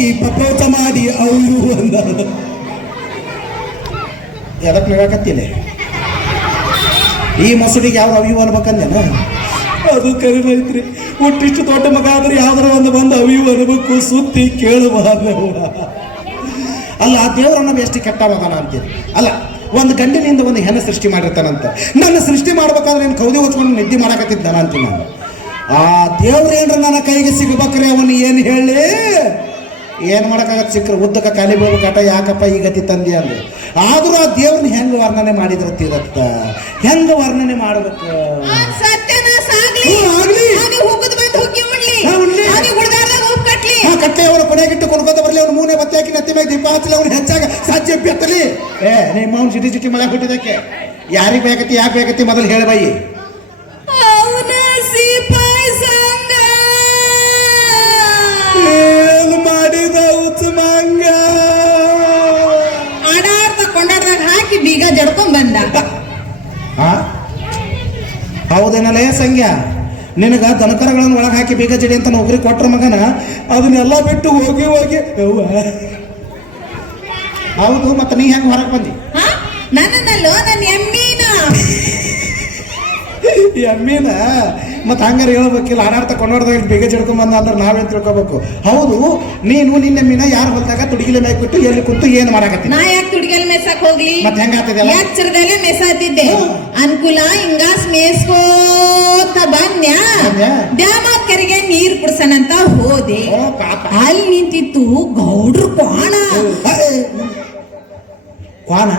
ಹುಡುಗಿ ಪ್ರಪೋಚ ಮಾಡಿ ಅವು ಅಂದ. ಎದಕ್ಕೆ ನಗಾಕತ್ತಿಲ್ಲ? ಈ ಮಸೂಡಿಗೆ ಯಾವ್ದು ಅವಿವು ಅನ್ಬೇಕಂದೇನ? ಅದು ಕರಿಮೈತ್ರಿ. ಹುಟ್ಟಿಷ್ಟು ದೊಡ್ಡ ಮಗ ಆದ್ರೆ ಯಾವ್ದಾರ ಒಂದು ಬಂದು ಅವಿವು ಅನ್ಬೇಕು, ಸುತ್ತಿ ಕೇಳಬಾರ್ದು. ಅಲ್ಲ, ಆ ದೇವರನ್ನ ಎಷ್ಟು ಕೆಟ್ಟವದಾನ ಅಂತೀರಿ? ಅಲ್ಲ, ಒಂದು ಗಂಡಿನಿಂದ ಒಂದು ಹೆಣ್ಣು ಸೃಷ್ಟಿ ಮಾಡಿರ್ತಾನಂತ. ನನ್ನ ಸೃಷ್ಟಿ ಮಾಡ್ಬೇಕಾದ್ರೆ ಏನು ಕೌದಿ ಹೊಚ್ಕೊಂಡು ನಿದ್ದೆ ಮಾಡಕತ್ತಿದ್ದಾನ ಅಂತೀನಿ ನಾನು. ಆ ದೇವ್ರೇನ್ರ ನನ್ನ ಕೈಗೆ ಸಿಗ್ಬೇಕ್ರೆ ಅವನು ಏನು ಹೇಳಿ ಏನು ಮಾಡೋಕ್ಕಾಗತ್ತೆ? ಸಿಕ್ಕರೆ ಉದ್ದಕ್ಕೆ ಖಾಲಿ ಬೀಳ್ಬೇಕಾಟ. ಯಾಕಪ್ಪ ಈ ಗತಿ ತಂದಿ ಅಂದ್ರೆ ಆದರೂ ಆ ದೇವ್ರನ್ನ ಹೆಂಗೆ ವರ್ಣನೆ ಮಾಡಿದ್ರೆ ತೀರತ್ತ? ಹೆಂಗೆ ವರ್ಣನೆ ಮಾಡ್ಬೇಕು? ಕಟ್ಟೆ ಅವರ ಕೊನೆಗಿಟ್ಟು ಕೊಡ್ಕೋತ ಬರಲಿ. ಅವ್ನು ಮೂನೆ ಬತ್ತೆ ಹಾಕಿ ನತ್ತಿ ಮೇಲೆ ದೀಪ ಹಚ್ಚಲಿ. ಅವ್ನು ಹೆಚ್ಚಾಗ ಸಾಧ್ಯ ಬೆತ್ತಲಿ. ನಿಮ್ಮ ಅವ್ನು ಸಿಟಿ ಸಿಟಿ ಮಳೆ ಕೊಟ್ಟಿದ್ದಕ್ಕೆ ಯಾರಿಗೆ ಬೇಕತ್ತಿ ಯಾಕೆ ಬೇಕತ್ತಿ ಮೊದಲು ಹೇಳ ಬೈ. ಏನು ಮಾಡಿದ ಉಚ್ಚಮಂಗ? ಆಡಾಡ್ದ ಕೊಂಡಾಡ್ದಾಗ ಹಾಕಿ ಬೀಗ ಜಡ್ಕೊಂಡ್ ಬಂದ. ಹೌದೇನಲ್ಲೇ ಸಂಗ್ಯ? ನಿನಗ ದನಕರಗಳನ್ನು ಒಳಗೆ ಹಾಕಿ ಬೀಗ ಜಡಿ ಅಂತ ನೌಕರಿ ಕೊಟ್ರ ಮಗನ, ಅದನ್ನೆಲ್ಲ ಬಿಟ್ಟು ಹೋಗಿ ಹೋಗಿ ಹೌದು. ಮತ್ತೆ ನೀ ಹೆಂಗೆ ಹೊರಗೆ ಬಂದಿ? ನನ್ನಲ್ಲೋ ನನ್ನ ಎಮ್ಮಿನ ಮತ್ತೆ ಹಂಗಾರೆ ಹೇಳ್ಬೇಕಿಲ್ಲ. ಆಡಾಡ್ತಾ ಕೊಂಡಾಡ್ದಾಗ ಬೀಗ ಜಡ್ಕೊಂಡ್ ಬಂದ ಅಂದ್ರೆ ನಾವೇನ್ ತಿಳ್ಕೊಬೇಕು? ಹೌದು, ನೀನು ನಿನ್ನೆಮ್ಮಿನ ಯಾರು ಹೊಲ್ದಾಗ ತುಡುಗಿಲೆ ಮೇಯ್ಬಿಟ್ಟು ಎಲ್ಲಿ ಕುಂತು ಏನು ಮಾಡಾಕತ್ತಿ? ನಾ ಯಾಕೆ ತುಡುಗಿಲೆ ಮೇಸಕ್ ಹೋಗ್ಲಿ? ಮತ್ತೆ ಹೆಂಗಾಗ್ತಿದೆಲ್ಲ? ಎಚ್ಚರದಲ್ಲೇ ಮೇಸಾತಿದ್ದೆ. ಅನುಕೂಲ ಹಿಂಗಾಸ್ ಮೇಸ್ಕೋತ ಬನ್ಯ ಡ್ಯಾಮತ್ ಕೆರೆಗೆ ನೀರ್ ಕುಡ್ಸನಂತ ಹೋದೆ. ಅಲ್ಲಿ ನಿಂತಿತ್ತು ಗೌಡ್ರು ಕ್ವಾಣ. ಕ್ವಾಣ?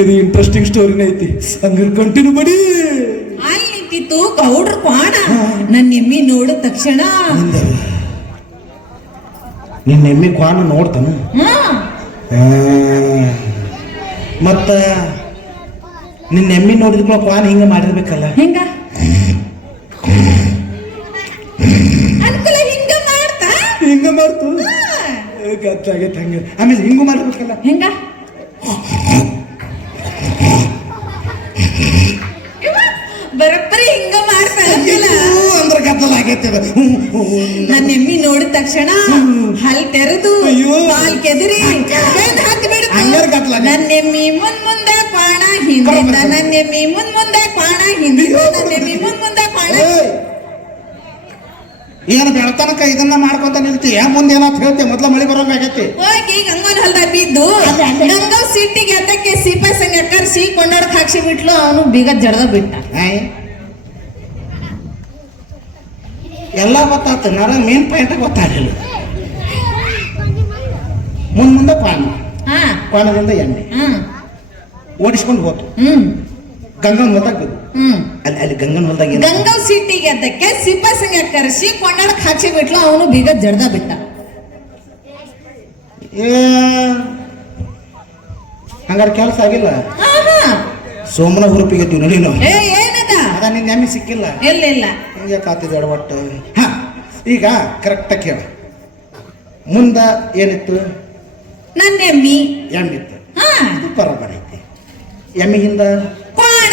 ಇದು ಇಂಟ್ರೆಸ್ಟಿಂಗ್ ಸ್ಟೋರಿನ ಐತಿ, ಹಂಗ ಕಂಟಿನ್ಯೂ ಮಾಡಿ. ಅಲ್ಲಿ ನಿಂತಿತ್ತು ಗೌಡ್ರು ಕ್ವಾಣ. ನನ್ನ ಎಮ್ಮಿ ನೋಡಿದ ತಕ್ಷಣ ನಿನ್ನ ಎಮ್ಮಿ ಕ್ವಾಣ ನೋಡ್ತಾನ? ಮತ್ತ ನಿನ್ನ ಎಮ್ಮಿ ನೋಡಿದ್ಕೊಳ್ಳೋ ಕ್ವಾಣ ಹಿಂಗ ಮಾಡಿರ್ಬೇಕಲ್ಲ? ಹೆಂಗ ಅನುಕೂಲ ಹಿಂಗ ಮಾಡ್ತಾ? ಹಿಂಗ ಮಾಡ್ತು ಗತ್ತಾಗೈತೆ ಹಂಗ. ಆಮೇಲೆ ಹಿಂಗೂ ಮಾಡಿರ್ಬೇಕಲ್ಲ? ಹೆಂಗ ಬರಬ್ಬರಿ ಹಿಂಗ ಮಾಡ್ತಾರೆ ಅಂದ್ರೆ ಗದ್ದಲ ಆಗೈತೆ. ನನ್ನ ಎಮ್ಮಿ ನೋಡಿದ ತಕ್ಷಣ ಹಲ್ ತೆರೆದು ಹಾಲ್ ಕೆದರಿ ನನ್ನ ಎಮ್ಮಿ ಮುಂದೆ ಕ್ವಾಣ ಹಿಂದಿಂದ, ನನ್ನ ಎಮ್ಮಿ ಮುಂದೆ ಕ್ವಾಣ ಹಿಂದಿಂದ, ನನ್ನ ಎಮ್ಮಿ ಮುಂದೆ ಕ್ವಾಣ. ಏನು ಬೆಳತನಕ ಇದನ್ನ ಮಾಡ್ಕೊಂತ ನಿಲ್ತೀಯ? ಮುಂದೆ ಏನಾತ್ ಹೇಳ್ತೀಯ? ಮೊದ್ಲ ಮಳಿ ಬರೋದಾಗೈತಿ. ಹೋಗಿ ಗಂಗನ ಹೊಲ್ದಾಗ ಬಿದ್ದು ಗಂಗ ಸಿಟ್ಟಿಗೆ ಅದಕ್ಕೆ ಸಿಪಾಯಿ ಸಂಘ ಕರ್ಸಿ ಕೊಂಡಾಡಕ್ ಹಾಕ್ಸಿ ಬಿಟ್ಲು. ಅವನು ಬೀಗ ಜಡ್ದ ಬಿಟ್ಟ. ಎಲ್ಲ ಗೊತ್ತಾಗ್ತ, ನರ ಮೇನ್ ಪಾಯಿಂಟ್ ಗೊತ್ತಾಗಲಿಲ್ಲ. ಮುಂದೆ ಕ್ವಾಣದಿಂದ ಎಣ್ಣೆ ಓಡಿಸ್ಕೊಂಡು ಹೋತು. ಗಂಗನ ಹೊಲ್ದಾಗ ಬಿದ್ದು. ಅಲ್ಲಿ ಗಂಗನ ಹೊಲ್ದಾಗ ಗಂಗ ಸಿಟ್ಟಿಗೆ ಅದಕ್ಕೆ ಸಿಪಾಯಿ ಸಂಘ ಕರೆಸಿ ಕೊಂಡಾಡಕ್ ಹಾಕ್ಸಿ ಬಿಟ್ಲು. ಅವನು ಬೀಗ ಜಡ್ದ ಬಿಟ್ಟ. ಹಂಗಾರೆ ಕೆಲಸ ಆಗಿಲ್ಲ. ಸೋಮನ ಹುರುಪಿಗೆ ನೋಡಿ ನಾವು. ಏನದ ಅದ ನಿನ್ನ ಎಮ್ಮಿ ಸಿಕ್ಕಿಲ್ಲ? ಇಲ್ಲ ಹಿಂಗೆ ಕಾತಿದ್ದ ಎಡವಟ್ಟು. ಈಗ ಕರೆಕ್ಟ್ ಕೇಳ. ಮುಂದ ಏನಿತ್ತು? ನನ್ನ ಎಮ್ಮಿತ್ತು. ಬರೋಬರ ಐತಿ. ಎಮ್ಮಿಗಿಂದ ಕ್ವಾಣ.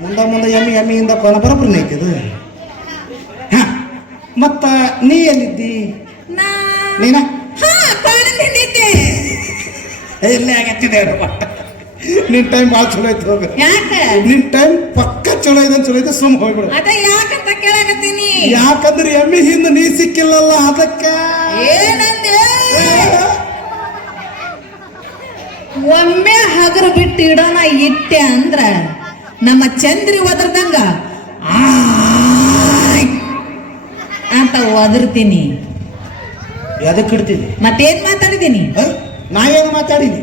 ಮುಂದೆ ಎಮ್ಮಿಯಿಂದ ಕೊನ ಬರೋಬ್ಬರನೇ ಐತಿದು. ಮತ್ತ ನೀ ಎಲ್ಲಿದ್ದಿ? ನೀನ ಎಲ್ಲಿ ಆಗತ್ತಿದೆ? ನಿನ್ ಟೈಮ್ ಭಾಳ ಚಲೋ ಐತಿ. ಹೋಗ, ನಿನ್ ಟೈಮ್ ಪಕ್ಕ ಚಲೋ ಇದೆ. ಚಲೋ ಇದೆ, ಸುಮ್ ಹೋಗ್ಬಿಡು. ಯಾಕಂತ ಕೇಳಾಕತ್ತೀನಿ. ಯಾಕಂದ್ರೆ ಎಮ್ಮಿ ಹಿಂದ ನೀ ಸಿಕ್ಕಿಲ್ಲಲ್ಲ ಅದಕ್ಕ. ಒಮ್ಮೆ ಹಗರು ಬಿಟ್ಟು ಇಡೋಣ ಇಟ್ಟೆ ಅಂದ್ರ ನಮ್ಮ ಚಂದ್ರಿ ಒದರ್ದಂಗ ಅಂತ ಒದರ್ತೀನಿ. ಅದಕ್ಕೆ ಇಡ್ತೀನಿ. ಮತ್ತೇನ್ ಮಾತಾಡಿದೀನಿ? ನಾ ಏನು ಮಾತಾಡೀನಿ?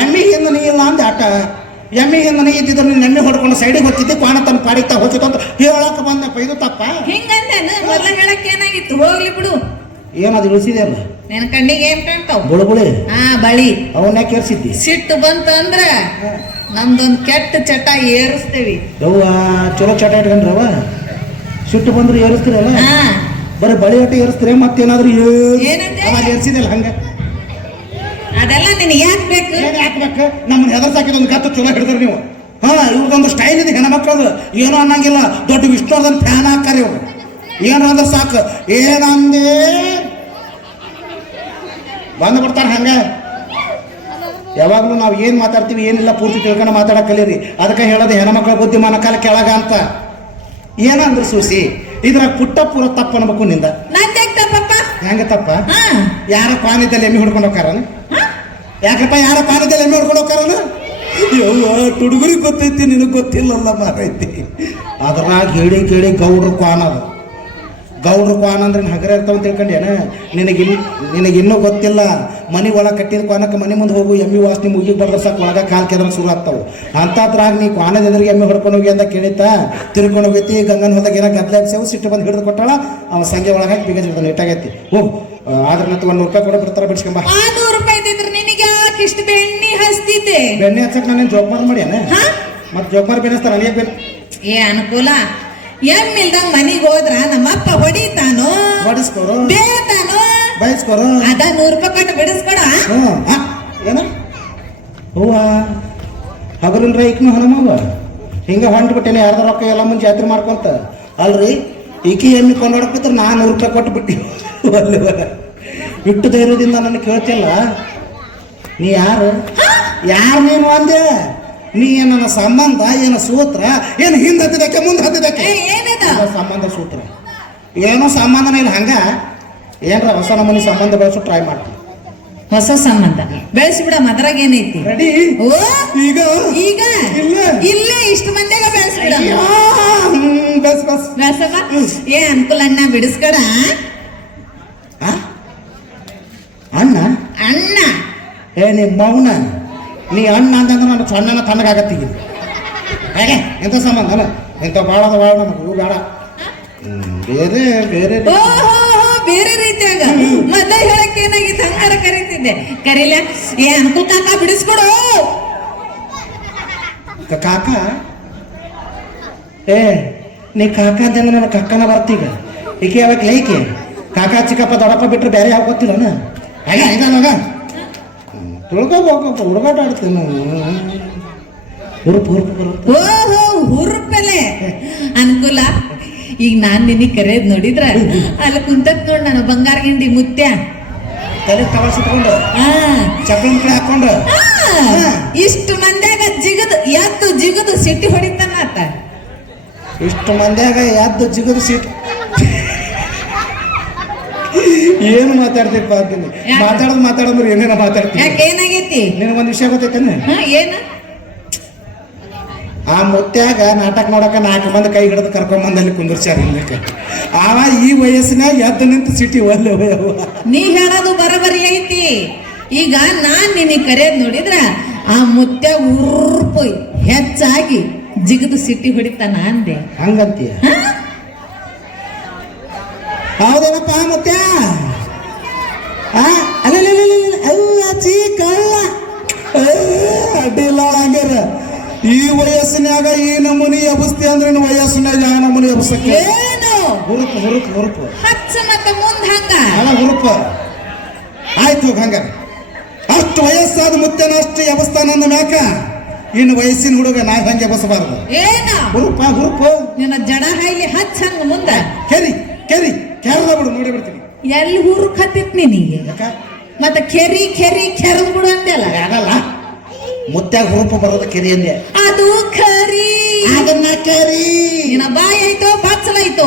ಎಮ್ಮಿ ಹಿಂದ ನೀ ಇಲ್ಲ ಅಂದ ಆಟ. ಎಮ್ಮಿ ಹಿಂದ ನೀ ಇದ್ದಿದ್ರು ನೀನು ಎಮ್ಮಿ ಹೊಡ್ಕೊಂಡು ಸೈಡಿಗೆ ಹೋಗ್ತಿದ್ದೆ. ಕ್ವಾಣ ತನ್ನ ಪಾಡಿತಾ ಹೋಗ್ತಿತ್ತು ಅಂತ ಹೇಳಕ್ ಬಂದಪ್ಪ. ಇದು ತಪ್ಪ? ಹಿಂಗಂದೇನು? ಮೊದಲ ಹೇಳಕ್ ಏನಾಗಿತ್ತು? ಹೋಗ್ಲಿ ಬಿಡು. ಏನದು ಇಳಿಸಿದೆ ಅಲ್ಲ? ನಿನ್ನ ಕಣ್ಣಿಗೆ ಏನ್ ಕಾಣ್ತಾವ? ಬುಳುಬುಳಿ. ಬಳಿ. ಅವನ್ನ ಕೇರ್ಸಿದ್ದಿ? ಸಿಟ್ಟು ಬಂತ ಅಂದ್ರ ನಮ್ದೊಂದ್ ಕೆಟ್ಟ ಚಟ ಏರಿಸ್ತೇವಿ. ಯವ್ವ ಚಲೋ ಚಟ ಇಟ್ಕೊಂಡ್ರವ. ಸಿಟ್ಟು ಬಂದ್ರೆ ಏರಿಸ್ತೀರಲ್ಲ? ಬರೀ ಬಳಿ ಒಟ್ಟು ಏರಿಸ್ತೀರ? ಮತ್ತೇನಾದ್ರು ಏರಿಸಿದಲ್ಲ ಹಂಗ? ಅದೆಲ್ಲ ನಿನಗೆ ಯಾಕೆ ಬೇಕು? ಯಾಕೆ ಬೇಕು? ನಮ್ಮನ್ನ ಹೆದರ್ಸಾಕಿದ ಒಂದು ಗತ್ತು ಚಲೋ ಹಿಡಿದ್ರಿ ನೀವು. ಇವ್ರದೊಂದು ಸ್ಟೈಲ್ ಇದೆ ಹೆಣ್ಮಕ್ಳದು. ಏನೋ ಅನ್ನಂಗಿಲ್ಲ. ದೊಡ್ಡ ವಿಷ್ಣುವರ್ಧನ್ ಫ್ಯಾನ್ ಹಾಕ್ತಾರೆ ಇವ್ರು. ಏನಾದ್ರೆ ಸಾಕು ಏನಂದೆ ಬಂದು ಬಿಡ್ತಾರೆ ಹಂಗ. ಯಾವಾಗಲೂ ನಾವು ಏನು ಮಾತಾಡ್ತೀವಿ ಏನಿಲ್ಲ ಪೂರ್ತಿ ತಿಳ್ಕೊಂಡು ಮಾತಾಡಕ್ಕೆ ಕಲೀರಿ. ಅದಕ್ಕೆ ಹೇಳೋದು ಹೆಣ್ಮಕ್ಳ ಬುದ್ಧಿಮಾನ ಕಾಲ ಕೆಳಗ ಅಂತ. ಏನಂದ್ರೆ ಸೂಸಿ ಇದ್ರಾಗ ಪುಟ್ಟ ಪೂರ ತಪ್ಪ ಅನ್ಬೇಕು ನಿಂದ. ಹೆಂಗ ತಪ್ಪ? ಯಾರ ಪಾನಿದಲ್ಲಿ ಎಮ್ಮೆ ಹೊಡ್ಕೊಂಡು ಹೋಗ್ತಾರನ? ಯಾಕಪ್ಪ ಯಾರ ಪಾನಿದಲ್ಲಿ ಎಮ್ಮೆ ಹೊಡ್ಕೊಂಡು ಹೋಗ್ತಾರನ? ಹುಡುಗರಿಗೆ ಗೊತ್ತೈತಿ ನಿನಗೆ ಗೊತ್ತಿಲ್ಲಲ್ಲ ಮಾರೈತಿ. ಅದ್ರಾಗ ಹೇಳಿ ಕೇಳಿ ಗೌಡ್ರ ಕ್ವಾನ ಅದು. ಗೌಡ್ರ ಕ್ವಾನ ಅಂದ್ರೆ ಹಗರ ಇರ್ತಾವ ತಿಳ್ಕೊಂಡೇನ? ನಿನಗಿನ್ನೂ ಗೊತ್ತಿಲ್ಲ. ಮನೆ ಒಳಗೆ ಕಟ್ಟಿದ ಕ್ವಾನಕ್ಕೆ ಮನೆ ಮುಂದೆ ಹೋಗು ಎಮ್ಮೆ ವಾಸನೆ ಮುಗಿಗೆ ಬರ್ದ ಸಾಕು ಒಳಗ ಕಾಲ್ ಕೆದ್ರ ಶುರು ಆಗ್ತಾವೆ. ಅಂಥದ್ರಾಗ ನೀ ಕ್ವಾನದ ಎದುರಿಗೆ ಎಮ್ಮೆ ಹೊಡ್ಕೊಂಡು ಹೋಗಿ ಅಂತ ಕೇಳಿತಾ ತಿರ್ಕೊಂಡು ಹೋಗೈತಿ. ಗಂಗನ ಹೊಲದಾಗ ಏನೋ ಗದ್ದಲ ಎಬ್ಸೇವು ಸಿಟ್ಟು ಬಂದು ಹಿಡಿದು ಕೊಟ್ಟಾಳ. ಅವ ಸಂಜೆ ಒಳಗಾಗಿ ಬಿಗಿದ ನೀಟಾಗೈತಿ. ಹೋಗು ಆದ್ರೆ ನತ್ತು 100 ರೂಪಾಯಿ ಕೊಡ ಬಿಡ್ತಾರ ಬಿಡ್ಸ್ಕೊಂಬ. 100 ರೂಪಾಯಿ ಇದ್ರೆ ನಿನಗೆ ಯಾಕೆ ಇಷ್ಟು ಬೆಣ್ಣೆ ಹಚ್ತಿದ್ದೆ? ಬೆಣ್ಣೆ ಹಚ್ಚಕ್ ನಾನೇನು ಜೋಪಾನ ಮಾಡ್ಯಾನ? ಮತ್ತೆ ಜೋಪಾನ ಬೆನ್ನಿಸ್ತಾರ ನನಗೆ ಬೆನ್ ಏ ಅನುಕೂಲ. ಎಮ್ಮಿಲ್ದಂಗ ಮನಿಗೆ ಹೋದ್ರ ನಮ್ಮಪ್ಪ ಹೊಡಿತಾನೋ ಹೊಡಿಸ್ಕೊರು ಬೇತಾನೋ ಬಯಸ್ಕೊರು. ಅದ 100 ರೂಪಾಯಿ ಕೊಟ್ಟು ಬಿಡಿಸ್ಕೊಡ. ಏನ ಹೂವ ಹಗಲಿನ ರೈಕ್ನು ಹಣಮವ ಹಿಂಗ ಹೊಂಟ್ಬಿಟ್ಟೇನೆ. ಯಾರ್ದ ರೊಕ್ಕ ಎಲ್ಲ ಮುಂದೆ ಜಾತ್ರೆ ಮಾಡ್ಕೊಂತ ಅಲ್ರಿ. ಈಕಿ ಎಮ್ಮಿ ಕೊಂಡೋಡಕ್ಕಿದ್ರೆ 100 ರೂಪಾಯಿ ಕೊಟ್ಟು ಬಿಟ್ಟು ಬಿಟ್ಟು ಧೈರ್ಯದಿಂದ ನನ್ನ ಕೇಳ್ತಿಲ್ಲ. ನೀ ಯಾರು ನೀನು ಅಂದೆ? ನೀ ನನ್ನ ಸಂಬಂಧ ಏನು ಸೂತ್ರ ಏನು ಹಿಂದೆ ಹತ್ತಿದಕ್ಕೆ ಮುಂದೆ ಹತ್ತಿದಕ್ಕೆ ಸಂಬಂಧ ಸೂತ್ರ ಏನೋ ಸಂಬಂಧನ ಇಲ್ಲ. ಹಂಗ ಏನ್ರ ಹೊಸ ನಮ್ಮನೆ ಸಂಬಂಧ ಬೆಳೆಸು ಟ್ರೈ ಮಾಡ್ತೀನಿ. ಹೊಸ ಸಂಬಂಧ ಬೆಳೆಸಿಬಿಡ. ಅದ್ರಾಗ ಏನೈತಿ? ರೆಡಿ ಈಗ ಈಗ ಇಲ್ಲೇ ಇಷ್ಟು ಮಂದಿಗ ಬೆಳೆಸ್ಬಿಡ. ಬೆಳೆಸಮ್ಮ. ಏ ಅನುಕೂಲ ಅಣ್ಣ ಬಿಡಿಸ್ಕಡ. ಅಣ್ಣ ಅಣ್ಣ ಏ ನಿಮ್ಮ ಮೌನ ನೀ ಅಣ್ಣ ಅಂತಂದ್ರೆ ನಾನು ಸಣ್ಣನ ತಣ್ಣಗಾಗತ್ತೀಗ. ಹೇಗೆ ಎಂಥ ಸಂಬಂಧ ಅಲ್ಲ ಎಂಥ ಭಾಳದ ಭಾಳ ನಮಗೂ ಬೇಡ. ಬೇರೆ ಬೇರೆ ಬೇರೆ ರೀತಿಯಾಗ ಮದ ಹೇಳಕ್ಕೆ ಏನಾಗಿತ್ತು ಹಂಗಾರ ಕರೀತಿದ್ದೆ. ಕರೀಲ ಏ ಅನುಕೂಲ ಕಾಕ ಬಿಡಿಸ್ಕೊಡು. ಕಾಕ ಏ ನೀ ಕಾಕ ಅಂತಂದ್ರೆ ನನ್ನ ಕಕ್ಕನ ಬರ್ತೀಗ. ಈಕೆ ಯಾವಾಗ ಲೈಕೆ ಕಾಕ ಚಿಕ್ಕಪ್ಪ ದೊಡ್ಡಪ್ಪ ಬಿಟ್ಟರೆ ಬೇರೆ ಯಾವ ಗೊತ್ತಿಲ್ಲನ? ಹಾಗೆ ಆಯ್ತಲ್ವಾಗ ತಿಳ್ಕೊಬೇಕು. ಹುಡುಗಾಟ ಆಡ್ತೇನೆ ಹುರುಪು ಹುರುಪು ಬರುತ್ತೆ. ಓಹೋ ಹುರುಪಲೆ ಅನುಕೂಲ. ಈಗ ನಾನ್ ನಿನಗೆ ಕರೆಯೋದು ನೋಡಿದ್ರ ಅಲ್ಲಿ ಕುಂತತ್ ನೋಡ್ ನಾನು ಬಂಗಾರ ಗಿಂಡಿ ಮುತ್ಯ ತಲೆ ತವರ್ಸಿಟ್ಕೊಂಡು ಚಪ್ಪಲಿ ಕಡೆ ಹಾಕೊಂಡು ಇಷ್ಟು ಮಂದ್ಯಾಗ ಜಿಗದು ಸಿಟ್ಟಿ ಹೊಡಿತಾನ ಆತ. ಇಷ್ಟು ಮಂದ್ಯಾಗ ಎದ್ದು ಜಿಗದು ಸಿಟ್ಟು ಏನು ಮಾತಾಡ್ತೀಪ್ಪ ಅಂತೀನಿ. ಮಾತಾಡೋದ್ರೆ ಏನೇನ ಮಾತಾಡ್ತೀನಿ. ಯಾಕೆ ಏನಾಗೈತಿ? ನಿನಗೊಂದು ವಿಷಯ ಗೊತ್ತೈತೇನೆ? ಏನ? ಆ ಮುತ್ಯಾಗ ನಾಟಕ ನೋಡಕ 4 ಮಂದಿ ಕೈ ಹಿಡಿದು ಕರ್ಕೊಂಬಂದಲ್ಲಿ ಕುಂದಿರ್ಸ್ಯಾರ ಹಿಂದಕ್ಕೆ. ಆವ ಈ ವಯಸ್ಸಿನಾಗ ಎದ್ದು ನಿಂತು ಸಿಟಿ ಒಲ್ಲೆ. ನೀ ಹೇಳೋದು ಬರಬರಿ ಐತಿ. ಈಗ ನಾನ್ ನಿನಗೆ ಕರೆಯೋದು ನೋಡಿದ್ರ ಆ ಮುತ್ಯ ಉರ್ಪು ಹೆಚ್ಚಾಗಿ ಜಿಗದು ಸಿಟ್ಟಿ ಹೊಡಿತಾನ ಅಂದೆ. ಹಂಗಂತೀಯ? ಹೌದೇನಪ್ಪ ಮುತ್ಯ? ಅಲ್ಲಚ್ಚಿ ಕಳ್ಳ ಅಡ್ಡಿಲ್ಲ. ಹಂಗಾರ ಈ ವಯಸ್ಸಿನಾಗ ಈ ನಮೂನಿ ಎಬಸ್ತಿ ಅಂದ್ರೆ ವಯಸ್ಸಿನಾಗ ಆ ನಮೂನಿ ಎಬಸಕ್ಕೆ ಏನು ಹುರುಪು ಹುರುಪು ಹುರುಪು ಹಚ್ಚ ಮತ್ತೆ ಮುಂದ್ ಹಂಗ ಅಲ್ಲ ಹುರುಪು ಆಯ್ತು. ಹಂಗ ಅಷ್ಟು ವಯಸ್ಸಾದ ಮುತ್ಯನ ಅಷ್ಟು ಎಬಸ್ತಾನ ಅಂದ ಮ್ಯಾಕ ಇನ್ನು ವಯಸ್ಸಿನ ಹುಡುಗ ನಾ ಹಂಗೆ ಎಬಸಬಾರ್ದು. ಏನ ಹುರುಪ ಹುರುಪು ನಿನ್ನ ಜಡ ಹಾಯ್ಲಿ ಹಚ್ಚ ಹಂಗ ಮುಂದ ಕೆರಿ ಕೆರಿ ಕೆರದ ಬಿಡು ನೋಡಿ ಬಿಡ್ತೀನಿ. ಎಲ್ಲಿ ಹುರುಕ್ ಹತ್ತಿತ್ ನಿನಗೆ ಮತ್ತೆ ಕೆರಿ ಕೆರಿ ಕೆರೆದ್ ಬಿಡು ಅಂದೆಲ್ಲ. ಆಗಲ್ಲ ಮುತ್ಯಾಗ ಹುರುಪು ಬರೋದು ಕೆರಿ ಅಂದೆ. ಅದು ಖರಿ ಅದನ್ನ ಕೆರಿ. ನಿನ್ನ ಬಾಯಿ ಆಯ್ತೋ ಬಚ್ಚಲಾಯ್ತೋ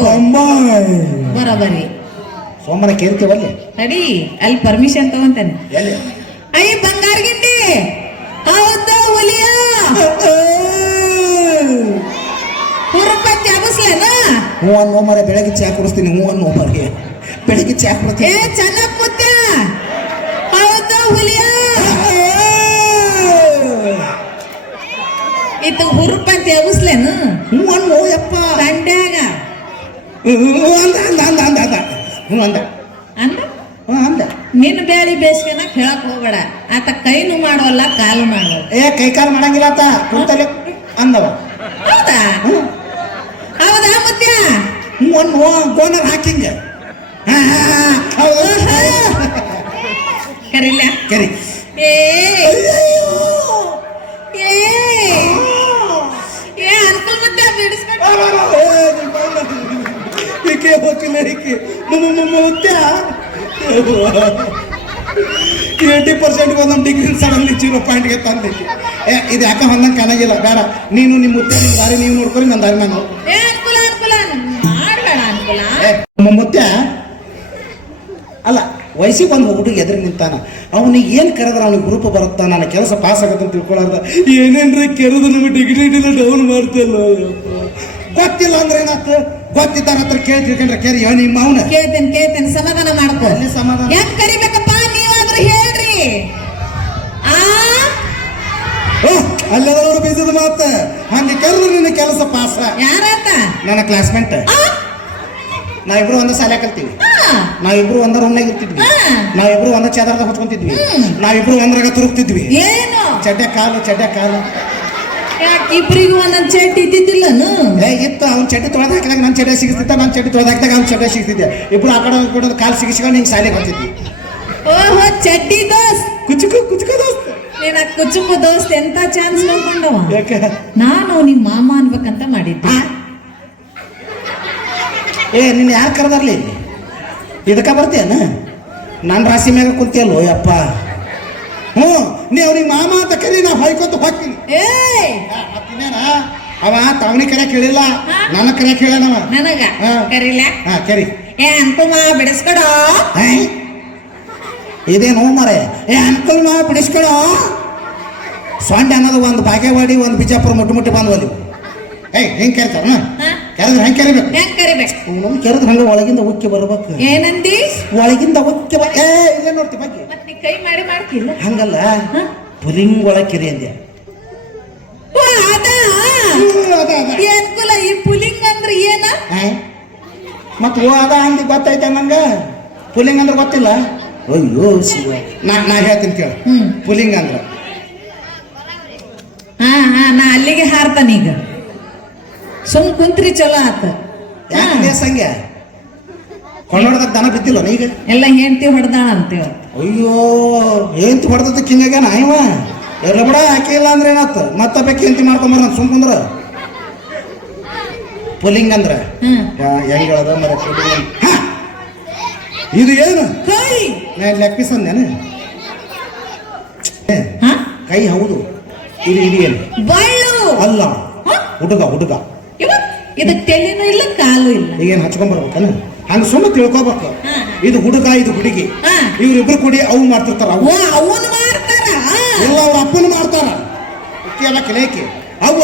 ಬರೋಬರಿ. ಸೋಮನ ಕೇಳ್ತೀವಲ್ಲಿ ನಡಿ ಅಲ್ಲಿ ಪರ್ಮಿಷನ್ ತಗೊಂತಾನೆ. ಎಲ್ಲಿ? ಅಯ್ಯ ಬಂಗಾರ ಗಿಂಡಿ ಹೌದಾ ಹುಲಿಯ ಹುರುಪತ್ತಿ ಅಬಸ್ಲೇನ? ಹೂ ಅನ್ನೋ ಮರ ಬೆಳಗ್ಗೆ ಚಾ ಕುಡಿಸ್ತೀನಿ. ಹೂ ಅನ್ನೋ ಮರಿಗೆ ಬೆಳಗ್ಗೆ ಚಾ ಕುಡಿಸ್ತೀನಿ. ಏ ಚೆನ್ನಪ್ಪ ಮುತ್ಯ ಹೌದಾ ಹುಲಿಯ ಇತ್ತು ಹುರುಪಂತಿ ಅಬಸ್ಲೇನು? ಹೂ ಅನ್ನೋ ಯಪ್ಪ ತಂಡ್ಯಾಗ ಅಂದ ಅಂದ ಅಂದ ಅಂದ ಹ್ಞೂ ಅಂದ ಅಂದ ಅಂದ. ನಿನ್ನ ಬೇಳಿ ಬೇಸಿಗೆನ ಹೇಳಕ್ ಹೋಗ್ಬೇಡ. ಆತ ಕೈನು ಮಾಡೋಲ್ಲ ಕಾಲು ಮಾಡೋಲ್ಲ. ಏ ಕೈ ಕಾಲು ಮಾಡಂಗಿಲ್ಲ ಆತ ಕುಂತಲೆ ಅಂದವ. ಹೌದಾ? ಹೌದಾ ಮುತ್ಯ? ಹ್ಞೂ ಅನ್ನೋ ಗೋನರ್ ಹಾಕಿಂಗ ಕರಿಲ್ಲ ಕರಿ. ಏ ಅನ್ಕಲ್ ಮುತ್ಯ ಬಿಡಿಸ್ಕೊಂಡು ಈಕೆ ಆಕೆ ಹೋಗ್ಲಿಕ್ಕೆ ಮುತ್ಯ 80% ಒಂದೊಂದು ಡಿಗ್ರಿ ಸಡನ್ಲಿ 0.ಗೆ ತಂದೈತಿ. ಇದು ಯಾಕೆ ಹೊಂದಂಗೆ ಕಾಣಂಗಿಲ್ಲ, ಬೇಡ. ನೀನು ನಿಮ್ಮ ಮುತ್ಯ ನಿಮ್ಮ ದಾರಿ ನೀವು ನೋಡ್ಕೊರಿ, ನನ್ನ ದಾರಿ ನಾನು ಮುತ್ಯ ಅಲ್ಲ. ವಯಸ್ಸಿಗೆ ಒಂದು ಹುಡುಗ ಎದುರು ನಿಂತಾನ, ಅವನಿಗೆ ಏನು ಕರೆದ್ರೆ ಅವನಿಗೆ ಗ್ರೂಪ್ ಬರುತ್ತಾ, ನನ್ನ ಕೆಲಸ ಪಾಸ್ ಆಗತ್ತೆ ಅಂತ ತಿಳ್ಕೊಳ್ಳಾರ್ದ ಏನೇನ್ರಿ ಕೆರೆದು ನಮಗೆ ಡಿಗ್ರಿ ಡೌನ್ ಮಾಡ್ತಲ್ಲ. ಗೊತ್ತಿಲ್ಲ ಅಂದ್ರೆ ಏನಾಯ್ತು, ಗೊತ್ತಿದ್ದಾರ ಹತ್ರ ಕೇಳಿ ತಿಳ್ಕೊಂಡ್ರೆ ಕೇರಿ ನಿಮ್ಮ ಅವನ ಕೇಳ್ತೇನೆ ಸಮಾಧಾನ ಮಾಡ್ಕೊ. ಅಲ್ಲಿ ಸಮಾಧಾನ ಯಾಕೆ ಕರಿಬೇಕಪ್ಪ ನೀವಾದ್ರೂ ಹೇಳ್ರಿ. ಅಲ್ಲದ ನೋಡು ಬೀಜದ ಮಾತ, ಹಂಗೆ ಕರೆದ್ರೆ ನಿನ್ನ ಕೆಲಸ ಪಾಸ. ಯಾರಾತ? ನನ್ನ ಕ್ಲಾಸ್ಮೇಟ್. ನಾವಿಬ್ರು ಒಂದ ಶಾಲೆ ಕಲ್ತೀವಿ, ನಾವಿಬ್ರು ಒಂದ ರೂಮ್ನಾಗ ಇರ್ತಿದ್ವಿ, ನಾವಿಬ್ರು ಒಂದ ಚಾದರದ ಹೊಚ್ಕೊಂತಿದ್ವಿ, ನಾವಿಬ್ರು ಒಂದ್ರಾಗ ತುರುಕ್ತಿದ್ವಿ. ಏನು ಚಡ್ಡ ಕಾಲು ಯಾಕೆ ಇಬ್ರಿಗೂ ಒಂದೊಂದ್ ಚಡ್ಡಿ ಇದ್ದಿದ್ದಿಲ್ಲನು? ಇತ್ತು. ಅವ್ನ ಚಡ್ಡಿ ತೊಳೆದು ಹಾಕಿದಾಗ ನನ್ನ ಚಡ್ಡಿ ಸಿಗಿಸ್ತಿದ್ದ, ನನ್ನ ಚಡ್ಡಿ ತೊಳೆದು ಹಾಕಿದಾಗ ಅವ್ನ ಚಡ್ಡಿ ಸಿಗ್ತಿದ್ದೆ. ಇಬ್ರು ಆ ಕಡೆ ಕಾಲು ಸಿಗಿಸ್ಕೊಂಡು ಹಿಂಗೆ ಶಾಲೆಗೆ ಬರ್ತಿದ್ವಿ. ಓಹೋ, ಚಡ್ಡಿ ದೋಸ್ತ್, ಕುಚುಕು ದೋಸ್ತ. ನೀನ ಕುಚುಕು ದೋಸ್ತ್ ಎಂತ ಚಾನ್ಸ್ ನೋಡ್ಕೊಂಡವ. ಯಾಕೆ ನಾನು ನಿಮ್ ಮಾಮ ಅನ್ಬೇಕಂತ ಮಾಡಿದ್ದೆ. ನಿನ್ನ ಯಾರು ಕರೆದಾರ್ಲಿ ಇಲ್ಲಿ? ಇದಕ್ಕ ಬರ್ತೀಯನ? ನನ್ನ ರಾಶಿ ಮ್ಯಾಗ ಕುಂತಿಯಲ್ಲೋ ಯಪ್ಪ. ನೀ ಅವ್ನಿಗೆ ಮಾಮ ಅಂತ ಕರಿ, ನಾ ಹೊಯ್ಕೊತ ಹೋಗ್ತೀನಿ. ಅವ ತವನಿ ಕರೆ ಕೇಳಿಲ್ಲ, ನನ್ನ ಕರೆ ಕೇಳನವ. ನನಗ ಕರಿಲ ಕರಿ. ಅನ್ಕುಮ ಬಿಡಿಸ್ಕೊಡೋ. ಇದೇನು ಮರೆ ಅಂಕಲ್ ಮಾ ಬಿಡಿಸ್ಕೊಡೋ. ಸೊಂಡೆ ಅನ್ನೋದು ಒಂದು ಬಾಗೇವಾಡಿ, ಒಂದು ಬಿಜಾಪುರ ಮುಟ್ಟಿ ಬಂದ್ವಲ್ಲಿ. ಹೆಂಗ್ ಕರಿತಾರ? ಕರೆದ್ರೆ ಹೆಂಗ್ ಕರಿಬೇಕು? ಕರೆದ್ರೆ ಹಂಗ ಒಳಗಿಂದ ಉಕ್ಕಿ ಬರ್ಬೇಕು. ಏನಂದಿ? ಒಳಗಿಂದ ಉಕ್ಕಿ ಇದೇ ನೋಡ್ತಿ ಬಗ್ಗೆ ಕೈ ಮಾಡಿ ಮಾಡ್ತಿಲ್ಲ ಹಂಗಲ್ಲ, ಪುಲಿಂಗ್ ಒಳಗೆ ಕೆರಿ ಅಂದ್ಯ. ಏನ್ಕುಲ ಈ ಪುಲಿಂಗ್ ಅಂದ್ರೆ ಏನ? ಮತ್ ಅದ ಹಂಗೆ ಗೊತ್ತೈತೆ ನಂಗ. ಪುಲಿಂಗ್ ಅಂದ್ರೆ ಗೊತ್ತಿಲ್ಲ? ಅಯ್ಯೋ ಶಿವ, ನಾ ಹೇಳ್ತೀನಿ ಕೇಳ. ಪುಲಿಂಗ್ ಅಂದ್ರ ನಾ ಅಲ್ಲಿಗೆ ಹಾರ್ತಾನೀಗ. ಸುಮ್ ಕುಂತ್ರಿ ಚಲೋ ಆತ. ಯಾಕೆ ಸಂಗ್ಯ ಕೊಂಡೋಡ್ದಾಗ ದನ ಬಿದ್ದಿಲ್ಲ ಈಗ? ಎಲ್ಲ ಹೆಂಡತಿ ಹೊಡೆದಾಳ ಅಂತೇವ. ಅಯ್ಯೋ, ಹೆಂಡತಿ ಹೊಡೆದ ಕಿಂಗಾಗ ನಾಯವ ಎಲ್ಲ ಬಿಡ. ಹಾಕಿ ಇಲ್ಲ ಅಂದ್ರೆ ಏನಾತ, ಮತ್ತ ಬೇಕು ಹೆಂಡತಿ ಮಾಡ್ಕೊಂಬರ ಸುಮ್ ಕುಂದ್ರ. ಪುಲಿಂಗ್ ಅಂದ್ರ ಹೆಂಗ ಹೇಳದ ಮರ? ಇದು ಏನು ಲೆಗ್ ಪೀಸ್ ಅಂದೇನು? ಕೈ ಹೌದು. ಇದು ಏನು? ಅಲ್ಲ, ಹುಡುಗ. ಇದು ತೆಲಿನೂ ಇಲ್ಲ ಕಾಲು ಇಲ್ಲ. ಈಗೇನು ಹಚ್ಕೊಂಡ್ಬರ್ಬೇಕನ? ಹಂಗ ಸುಮ್ಮನೆ ತಿಳ್ಕೊಬೇಕು. ಇದು ಹುಡುಗ, ಇದು ಹುಡುಗಿ, ಇವ್ರಿಬ್ರು ಕೂಡಿ ಅವು ಮಾಡ್ತಿರ್ತಾರ. ಅವನು ಮಾಡ್ತಾರ ಇಲ್ಲ, ಅವ್ರ ಅಪ್ಪನ ಮಾಡ್ತಾರ. ಎಲ್ಲ ಕಲಿಯಕ್ಕೆ ಅವು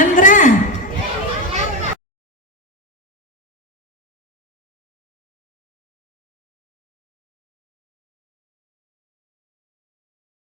ಅಂದ್ರ